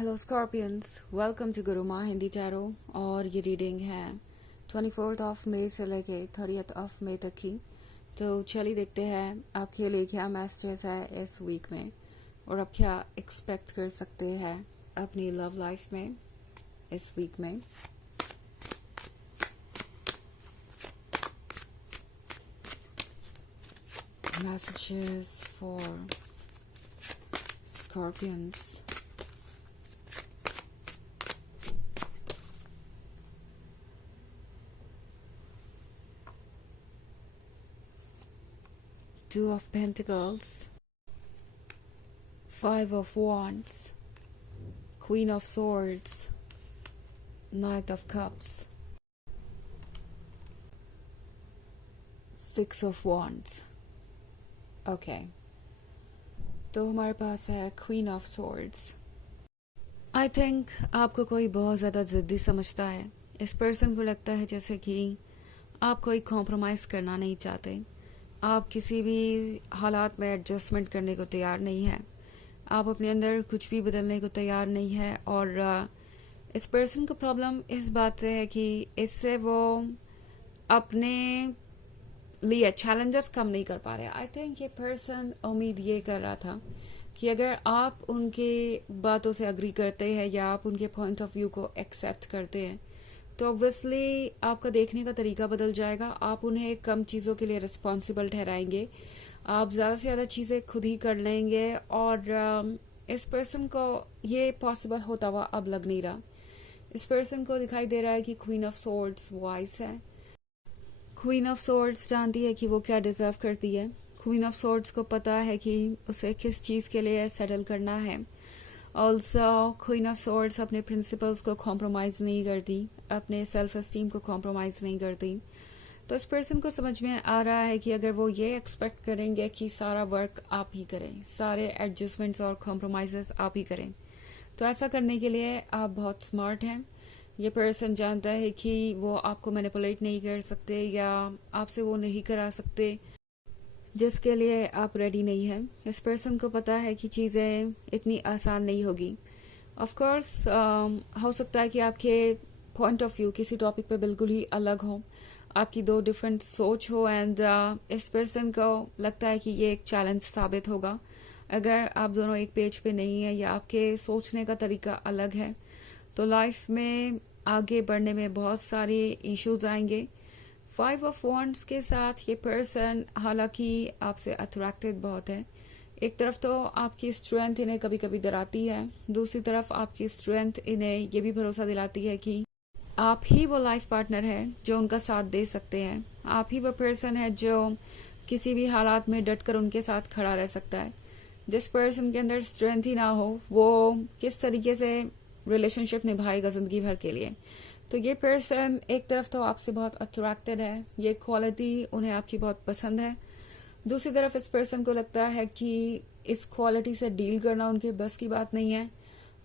Hello Scorpions, welcome to गुरु माँ Hindi tarot. और ये रीडिंग है 24 ऑफ मई से लेके 30 ऑफ मई तक की। तो चलिए देखते हैं आपके लिए क्या मैसेजेस है इस वीक में और आप क्या एक्सपेक्ट कर सकते हैं अपनी लव लाइफ में इस वीक में। Messages for Scorpions. Two of Pentacles, Five of Wands, Queen of Swords, Knight of Cups, Six of Wands. Okay. तो हमारे पास है Queen of Swords. I think आपको कोई बहुत ज़्यादा ज़िद्दी समझता है। इस पर्सन को लगता है जैसे कि आप कोई कॉम्प्रोमाइज़ करना नहीं चाहते, आप किसी भी हालात में एडजस्टमेंट करने को तैयार नहीं है, आप अपने अंदर कुछ भी बदलने को तैयार नहीं है। और इस पर्सन को प्रॉब्लम इस बात से है कि इससे वो अपने लिए चैलेंजेस कम नहीं कर पा रहे। आई थिंक ये पर्सन उम्मीद ये कर रहा था कि अगर आप उनके बातों से अग्री करते हैं या आप उनके पॉइंट ऑफ व्यू को एक्सेप्ट करते हैं तो ऑब्वियसली आपका देखने का तरीका बदल जाएगा। आप उन्हें कम चीज़ों के लिए रिस्पॉन्सिबल ठहराएंगे, आप ज़्यादा से ज़्यादा चीज़ें खुद ही कर लेंगे। और इस पर्सन को ये पॉसिबल होता हुआ अब लग नहीं रहा। इस पर्सन को दिखाई दे रहा है कि क्वीन ऑफ सोर्ड्स वाइस है। क्वीन ऑफ सोर्ड्स जानती है कि वो क्या डिजर्व करती है। क्वीन ऑफ सोर्ड्स को पता है कि उसे किस चीज़ के लिए सेटल करना है। ऑल्सो क्वीन ऑफ सोर्ड्स अपने प्रिंसिपल्स को कॉम्प्रोमाइज़ नहीं करती, अपने सेल्फ एस्टीम को कॉम्प्रोमाइज़ नहीं करती। तो इस पर्सन को समझ में आ रहा है कि अगर वो ये एक्सपेक्ट करेंगे कि सारा वर्क आप ही करें, सारे एडजस्टमेंट्स और कॉम्प्रोमाइज़ आप ही करें, तो ऐसा करने के लिए आप बहुत स्मार्ट हैं। ये पर्सन जानता है कि वो आपको मैनिपुलेट नहीं कर सकते या आपसे वो नहीं करा सकते जिसके लिए आप रेडी नहीं हैं। इस पर्सन को पता है कि चीज़ें इतनी आसान नहीं होगी। ऑफ कोर्स हो सकता है कि आपके पॉइंट ऑफ व्यू किसी टॉपिक पे बिल्कुल ही अलग हो, आपकी दो डिफरेंट सोच हो। एंड इस पर्सन को लगता है कि ये एक चैलेंज साबित होगा अगर आप दोनों एक पेज पे नहीं है या आपके सोचने का तरीका अलग है। तो लाइफ में आगे बढ़ने में बहुत सारे इश्यूज आएंगे। फाइव ऑफ वॉन्ड्स के साथ ये पर्सन हालांकि आपसे अट्रैक्टेड बहुत है। एक तरफ तो आपकी स्ट्रेंथ इन्हें कभी कभी डराती है, दूसरी तरफ आपकी स्ट्रेंथ इन्हें ये भी भरोसा दिलाती है कि आप ही वो लाइफ पार्टनर है जो उनका साथ दे सकते हैं। आप ही वो पर्सन है जो किसी भी हालात में डट कर उनके साथ खड़ा रह सकता है। जिस पर्सन के अंदर स्ट्रेंथ ही ना हो वो किस तरीके से रिलेशनशिप निभाएगा जिंदगी भर के लिए। तो ये पर्सन एक तरफ तो आपसे बहुत अट्रैक्टेड है, ये क्वालिटी उन्हें आपकी बहुत पसंद है। दूसरी तरफ इस पर्सन को लगता है कि इस क्वालिटी से डील करना उनके बस की बात नहीं है।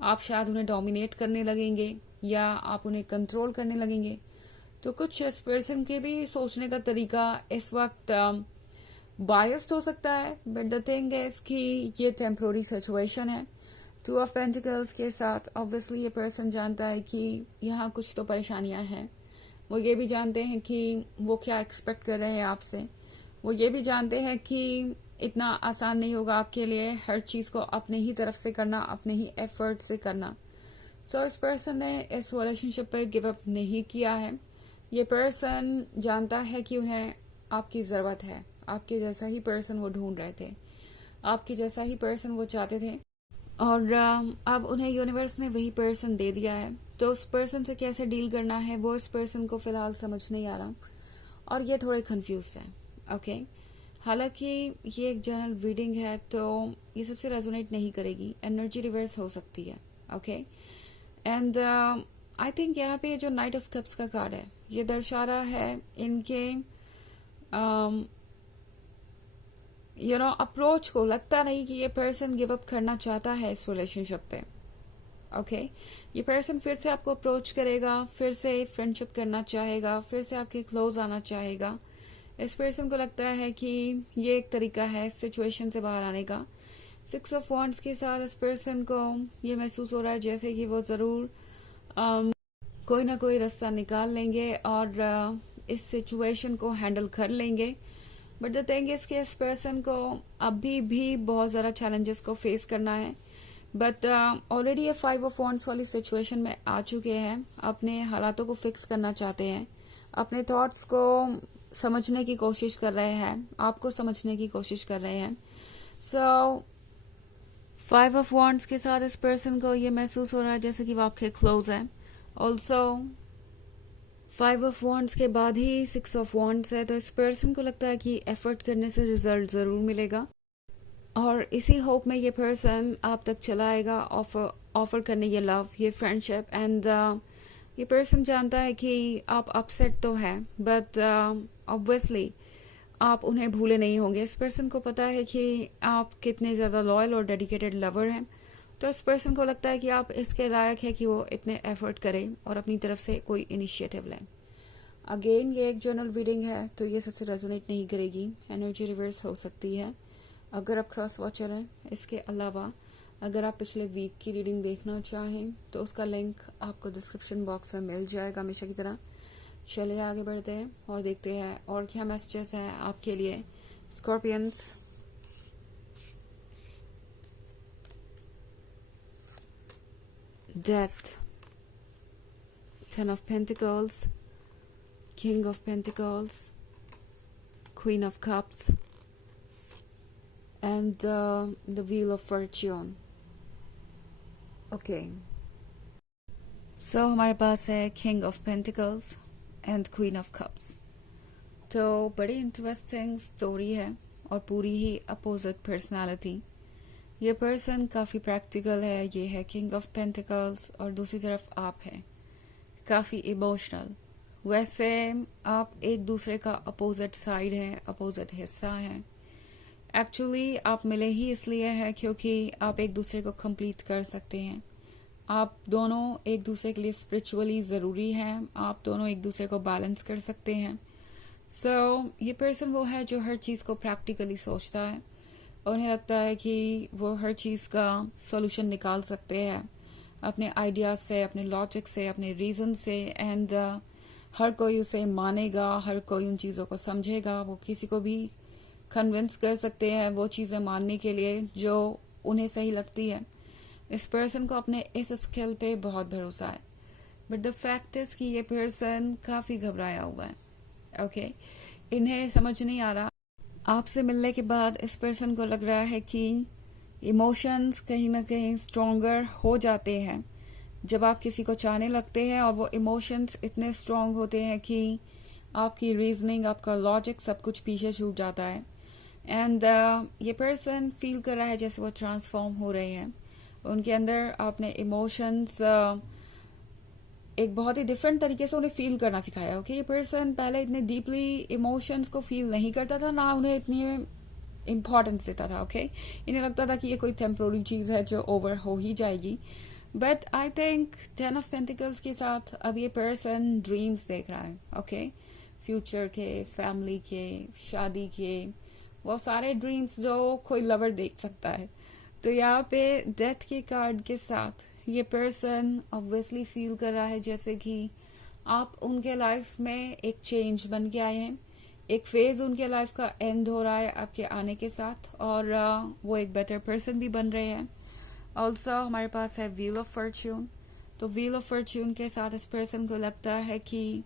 आप शायद उन्हें डोमिनेट करने लगेंगे या आप उन्हें कंट्रोल करने लगेंगे। तो कुछ इस पर्सन के भी सोचने का तरीका इस वक्त बायस्ड हो सकता है, बट द थिंग इज कि ये टेम्पोररी सिचुएशन है। टू ऑफ पेंटिकल्स के साथ ऑब्वियसली ये पर्सन जानता है कि यहाँ कुछ तो परेशानियां हैं। वो ये भी जानते हैं कि वो क्या एक्सपेक्ट कर रहे हैं आपसे। वो ये भी जानते हैं कि इतना आसान नहीं होगा आपके लिए हर चीज़ को अपने ही तरफ से करना, अपने ही एफर्ट से करना। सो इस पर्सन ने इस रिलेशनशिप पे गिव अप नहीं किया है। ये पर्सन जानता है कि उन्हें आपकी ज़रूरत है। आपके जैसा ही पर्सन वो ढूंढ रहे थे, आपके जैसा ही पर्सन वो चाहते थे और अब उन्हें यूनिवर्स ने वही पर्सन दे दिया है। तो उस पर्सन से कैसे डील करना है वो इस पर्सन को फिलहाल समझ नहीं आ रहा और ये थोड़े कंफ्यूज हैं। ओके, हालांकि ये एक जनरल रीडिंग है तो ये सबसे रेजोनेट नहीं करेगी, एनर्जी रिवर्स हो सकती है। ओके, एंड आई थिंक यहाँ पे जो नाइट ऑफ कप्स का कार्ड है ये दर्शा रहा है इनके अप्रोच को। लगता नहीं कि ये पर्सन गिव अप करना चाहता है इस रिलेशनशिप पे। ओके, ये पर्सन फिर से आपको अप्रोच करेगा, फिर से फ्रेंडशिप करना चाहेगा, फिर से आपके क्लोज आना चाहेगा। इस पर्सन को लगता है कि ये एक तरीका है इस सिचुएशन से बाहर आने का। सिक्स ऑफ वॉन्ड्स के साथ इस पर्सन को ये महसूस हो रहा है जैसे कि वो ज़रूर कोई ना कोई रास्ता निकाल लेंगे और इस सिचुएशन को हैंडल कर लेंगे। बट द थिंग इज कि इस पर्सन को अभी भी बहुत ज़्यादा चैलेंजेस को फेस करना है। बट ऑलरेडी ये फाइव ऑफ वॉन्ड्स वाली सिचुएशन में आ चुके हैं, अपने हालातों को फिक्स करना चाहते हैं, अपने थॉट्स को समझने की कोशिश कर रहे हैं, आपको समझने की कोशिश कर रहे हैं। सो फाइव ऑफ वॉन्ड्स के साथ इस पर्सन को ये महसूस हो रहा है जैसे कि वो आपके क्लोज हैं। ऑल्सो फाइव ऑफ वॉन्ड्स के बाद ही सिक्स ऑफ वॉन्ड्स है, तो इस पर्सन को लगता है कि एफर्ट करने से रिजल्ट ज़रूर मिलेगा और इसी होप में ये पर्सन आप तक चला आएगा ऑफर करने ये लव, ये फ्रेंडशिप। एंड ये पर्सन जानता है कि आप अपसेट तो है बट ऑब्वियसली आप उन्हें भूले नहीं होंगे। इस पर्सन को पता है कि आप कितने ज़्यादा लॉयल और डेडिकेटेड लवर हैं, तो इस पर्सन को लगता है कि आप इसके लायक है कि वो इतने एफर्ट करें और अपनी तरफ से कोई इनिशिएटिव लें। अगेन ये एक जर्नल रीडिंग है तो ये सबसे रेजोनेट नहीं करेगी, एनर्जी रिवर्स हो सकती है अगर आप क्रॉस वॉचर हैं। इसके अलावा अगर आप पिछले वीक की रीडिंग देखना चाहें तो उसका लिंक आपको डिस्क्रिप्शन बॉक्स में मिल जाएगा हमेशा की तरह। चलिए आगे बढ़ते हैं और देखते हैं और क्या मैसेजेस हैं आपके लिए Scorpions. Death, ten of pentacles, king of pentacles, queen of cups and the wheel of fortune. Okay, so हमारे पास है king of pentacles and queen of cups। तो बड़ी इंटरेस्टिंग स्टोरी है और पूरी ही अपोजिट पर्सनालिटी। ये पर्सन काफ़ी प्रैक्टिकल है, ये है किंग ऑफ पेंटिकल्स और दूसरी तरफ आप है काफ़ी इमोशनल। वैसे आप एक दूसरे का अपोजिट साइड है, अपोजिट हिस्सा है। एक्चुअली आप मिले ही इसलिए है क्योंकि आप एक दूसरे को कंप्लीट कर सकते हैं। आप दोनों एक दूसरे के लिए स्पिरिचुअली ज़रूरी हैं, आप दोनों एक दूसरे को बैलेंस कर सकते हैं। सो ये पर्सन वो है जो हर चीज़ को प्रैक्टिकली सोचता है और उन्हें लगता है कि वो हर चीज़ का सॉल्यूशन निकाल सकते हैं अपने आइडियाज से, अपने लॉजिक से, अपने रीज़न से। एंड हर कोई उसे मानेगा, हर कोई उन चीज़ों को समझेगा, वो किसी को भी कन्विंस कर सकते हैं वो चीज़ें मानने के लिए जो उन्हें सही लगती है। इस पर्सन को अपने इस स्किल पे बहुत भरोसा है। बट द फैक्ट इज कि ये पर्सन काफ़ी घबराया हुआ है। ओके, इन्हें समझ नहीं आ रहा। आपसे मिलने के बाद इस पर्सन को लग रहा है कि इमोशंस कहीं ना कहीं स्ट्रोंगर हो जाते हैं जब आप किसी को चाहने लगते हैं और वो इमोशंस इतने स्ट्रोंग होते हैं कि आपकी रीजनिंग, आपका लॉजिक सब कुछ पीछे छूट जाता है। एंड ये पर्सन फील कर रहा है जैसे वो ट्रांसफॉर्म हो रहे हैं। उनके अंदर आपने इमोशंस एक बहुत ही डिफरेंट तरीके से उन्हें फील करना सिखाया। ओके, ये पर्सन पहले इतने डीपली इमोशंस को फील नहीं करता था, ना उन्हें इतनी इम्पोर्टेंस देता था। ओके, इन्हें लगता था कि ये कोई टेम्पोररी चीज़ है जो ओवर हो ही जाएगी। But I think ten of pentacles के साथ अब ये पर्सन ड्रीम्स देख रहा है। ओके, फ्यूचर के, फैमिली के, शादी के, वो सारे ड्रीम्स जो कोई लवर देख सकता है। तो यहाँ पे डेथ के कार्ड के साथ ये पर्सन ऑब्वियसली फील कर रहा है जैसे कि आप उनके लाइफ में एक चेंज बन के आए हैं, एक फेज उनके लाइफ का एंड हो रहा है आपके आने के साथ और वो एक बेटर पर्सन भी बन रहे हैं। ऑल्सो हमारे पास है व्हील ऑफ फॉर्च्यून। तो व्हील ऑफ फॉर्च्यून के साथ इस पर्सन को लगता है कि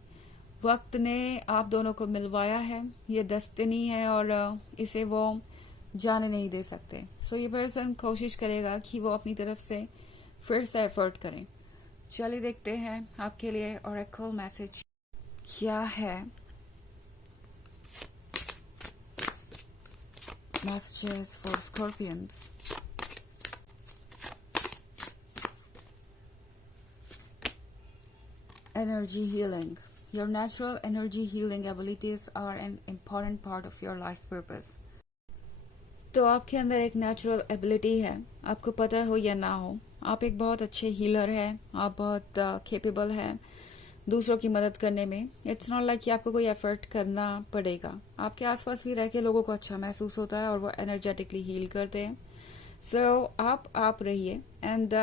वक्त ने आप दोनों को मिलवाया है, ये डेस्टिनी है और इसे वो जाने नहीं दे सकते। सो ये पर्सन कोशिश करेगा कि वो अपनी तरफ से फिर से एफर्ट करें। चलिए देखते हैं आपके लिए ऑरेकल मैसेज क्या है। Messages for Scorpions. Energy healing. Your natural energy healing abilities are an important part of your life purpose. तो आपके अंदर एक नेचुरल एबिलिटी है, आपको पता हो या ना हो, आप एक बहुत अच्छे हीलर हैं, आप बहुत कैपेबल हैं दूसरों की मदद करने में। इट्स नॉट लाइक कि आपको कोई एफर्ट करना पड़ेगा, आपके आसपास भी रह के लोगों को अच्छा महसूस होता है और वो एनर्जेटिकली हील करते हैं। सो आप रहिए एंड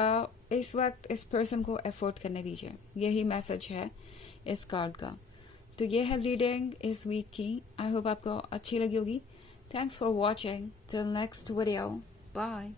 इस वक्त इस पर्सन को एफोर्ड करने दीजिए, यही मैसेज है इस कार्ड का। तो ये है रीडिंग इस वीक की। आई होप आपको अच्छी लगी होगी। Thanks for watching, till next video, bye.